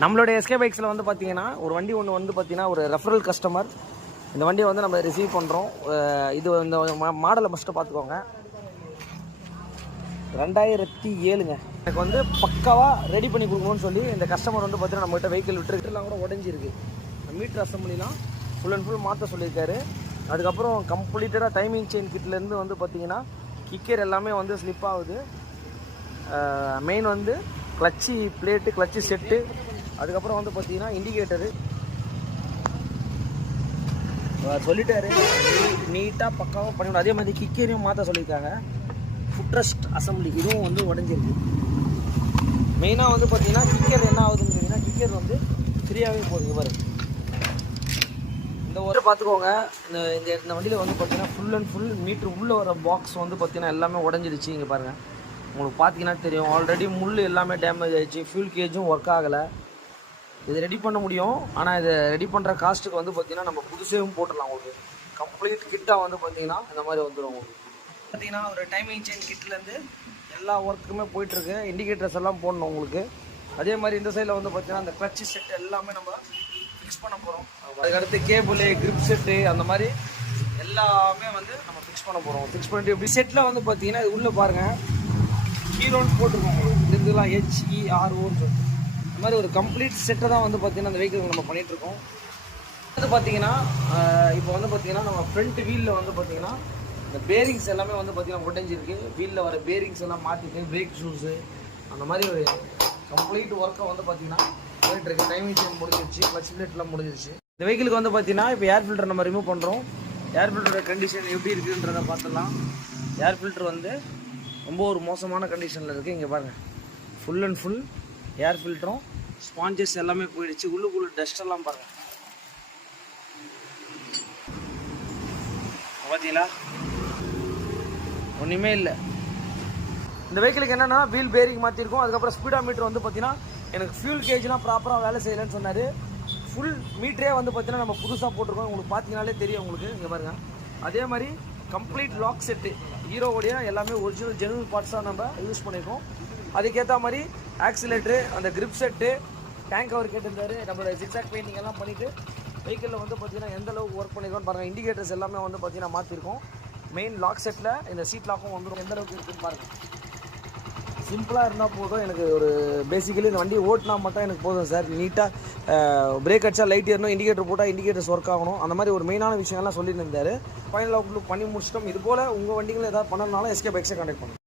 நம்மளுடைய எஸ்கே பைக்ஸில் வந்து பார்த்தீங்கன்னா ஒரு வண்டி ஒன்று வந்து பார்த்தீங்கன்னா ஒரு ரெஃபரல் கஸ்டமர் இந்த வண்டியை வந்து நம்ம ரிசீவ் பண்ணுறோம். இது இந்த மாடலை ஃபஸ்ட்டு பார்த்துக்கோங்க. 2007ங்க. எனக்கு வந்து பக்காவாக ரெடி பண்ணி கொடுக்கணும்னு சொல்லி இந்த கஸ்டமர் வந்து பார்த்தீங்கன்னா நம்மகிட்ட வெஹிக்கிள் விட்டுருக்குலாம் கூட உடஞ்சிருக்கு. மீட்டர் அசம்பிளிலாம் ஃபுல் அண்ட் ஃபுல் மாற்ற சொல்லியிருக்காரு. அதுக்கப்புறம் கம்ப்ளீட்டடாக டைமிங் செயின் கிட்லேருந்து வந்து பார்த்தீங்கன்னா கிக்கர் எல்லாமே வந்து ஸ்லிப் ஆகுது. மெயின் வந்து கிளச்சி பிளேட்டு, கிளச்சி செட்டு, அதுக்கப்புறம் வந்து பார்த்தீங்கன்னா இண்டிகேட்டரு சொல்லிட்டாரு. நீட்டாக பக்காவாக பண்ணிவிடும். அதே மாதிரி கிக்கரையும் மாற்ற சொல்லியிருக்காங்க. ஃபுட்ரெஸ்ட் அசம்பிளி இதுவும் வந்து உடஞ்சிருக்கு. மெயினாக வந்து பார்த்தீங்கன்னா கிக்கர் என்ன ஆகுதுன்னு கிக்கர் வந்து ஃப்ரீயாகவே போகுது. பாரு இந்த ஒரு பார்த்துக்கோங்க. இந்த வண்டியில் வந்து பார்த்தீங்கன்னா ஃபுல் அண்ட் ஃபுல் மீட்ரு உள்ளே வர பாக்ஸ் வந்து பார்த்தீங்கன்னா எல்லாமே உடஞ்சிருச்சு. இங்கே பாருங்கள், உங்களுக்கு பார்த்தீங்கன்னா தெரியும். ஆல்ரெடி முள் எல்லாமே டேமேஜ் ஆகிடுச்சு. ஃபியூல் கேஜும் ஒர்க் ஆகலை. இது ரெடி பண்ண முடியும், ஆனால் இதை ரெடி பண்ணுற காஸ்ட்டுக்கு வந்து பார்த்தீங்கன்னா நம்ம புதுசேவும் போட்டுடலாம். உங்களுக்கு கம்ப்ளீட் கிட்டாக வந்து பார்த்தீங்கன்னா இந்த மாதிரி வந்துடும். உங்களுக்கு பார்த்தீங்கன்னா ஒரு டைமிங் செயின் கிட்லேருந்து எல்லா ஒர்க்குமே போயிட்டுருக்கு. இண்டிகேட்டர்ஸ் எல்லாம் போடணும் உங்களுக்கு. அதே மாதிரி இந்த சைடில் வந்து பார்த்தீங்கன்னா அந்த கிளட்சி செட் எல்லாமே நம்ம ஃபிக்ஸ் பண்ண போகிறோம். அதுக்கடுத்து கேபிள், கிரிப் செட்டு, அந்த மாதிரி எல்லாமே வந்து நம்ம ஃபிக்ஸ் பண்ண போகிறோம். ஃபிக்ஸ் பண்ணிட்டு இப்படி செட்டில் வந்து பார்த்தீங்கன்னா இது உள்ளே பாருங்கள், ஹீரோன்னு போட்டிருக்கோம். இதுலாம் HEROன்னு சொல்லிட்டு இந்த மாதிரி ஒரு கம்ப்ளீட் செட்டை தான் வந்து பார்த்தீங்கன்னா அந்த வெஹிக்கிள் நம்ம பண்ணிகிட்ருக்கோம். வந்து பார்த்தீங்கன்னா இப்போ வந்து பார்த்தீங்கன்னா நம்ம ஃப்ரண்ட் வீலில் வந்து பார்த்தீங்கன்னா இந்த பேரிங்ஸ் எல்லாமே வந்து பார்த்தீங்கன்னா உடஞ்சிருக்கு. வீலில் வர பேரிங்ஸ் எல்லாம் மாற்றிட்டு பிரேக் ஷூஸு அந்த மாதிரி ஒரு கம்ப்ளீட் ஒர்க்கை வந்து பார்த்தீங்கன்னா போயிட்டுருக்கு. டைமிங் செயின் முடிஞ்சிருச்சு, கிளட்ச் பிளேட்லாம் முடிஞ்சிருச்சு. இந்த வெஹிக்கிளுக்கு வந்து பார்த்தீங்கன்னா இப்போ ஏர் ஃபில்டர் நம்ம ரிமூவ் பண்ணுறோம். ஏர் ஃபில்டரோட கண்டிஷன் எப்படி இருக்குன்றதை பார்த்துடலாம். ஏர் ஃபில்டர் வந்து ரொம்ப ஒரு மோசமான கண்டிஷனில் இருக்குது. இங்கே பாருங்கள், ஃபுல் அண்ட் ஃபுல் ஏர் ஃபில்டரும் ஸ்பாஞ்சஸ் எல்லாமே போயிடுச்சு. உள்ளுக்குள்ள டஸ்ட் எல்லாம் பாருங்கள். பார்த்தீங்களா, ஒன்றுமே இல்லை. இந்த வெஹிக்கிளுக்கு என்னென்னா வீல் பேரிங் மாற்றிருக்கோம். அதுக்கப்புறம் ஸ்பீடா மீட்டர் வந்து பார்த்தீங்கன்னா எனக்கு ஃபியூல் கேஜ்லாம் ப்ராப்பராக வேலை செய்யலைன்னு சொன்னார். ஃபுல் மீட்டரே வந்து பார்த்தீங்கன்னா நம்ம புதுசாக போட்டிருக்கோம். உங்களுக்கு பார்த்தீங்கனாலே தெரியும் உங்களுக்கு. இங்கே பாருங்கள், அதே மாதிரி கம்ப்ளீட் லாக் செட்டு ஹீரோவோடைய எல்லாமே ஒரிஜினல் ஜெனுவல் பார்ட்ஸாக நம்ம யூஸ் பண்ணியிருக்கோம். அதுக்கேற்ற மாதிரி ஆக்சிலேட்ரு, அந்த கிரிப் செட்டு, டேங்க் கவர் கேட்டிருந்தாரு. நம்மளோட ஜிக்ஸாக் பெயிண்டிங் எல்லாம் பண்ணிவிட்டு வெஹிக்கிளில் வந்து பார்த்தீங்கன்னா எந்த அளவுக்கு ஒர்க் பண்ணியிருக்கோன்னு பாருங்கள். இண்டிகேட்டர்ஸ் எல்லாமே வந்து பார்த்தீங்கன்னா மாற்றிருக்கோம். மெயின் லாக் செட்டில் இந்த சீட் லாக்கும் வந்துடும். எந்த அளவுக்கு இருக்குன்னு பாருங்கள். சிம்பிளாக இருந்தால் போதும். எனக்கு ஒரு பேசிக்கலி இந்த வண்டி ஓட்டினா மட்டும் எனக்கு போதும் சார். நீட்டாக பிரேக் அடிச்சா லைட் ஏறணும், இண்டிகேட்டர் போட்டால் இண்டிகேட்டர்ஸ் ஒர்க் ஆகணும். அந்த மாதிரி ஒரு மெயினான விஷயங்கள்லாம் சொல்லியிருந்தார். ஃபைனல் அவுட்லுக் பண்ணி முடிச்சிட்டோம். இது போல் உங்கள் வண்டிகளை ஏதாவது பண்ணனாலும் எஸ்கே பைக்ஸை கான்டாக்ட் பண்ணுங்கள்.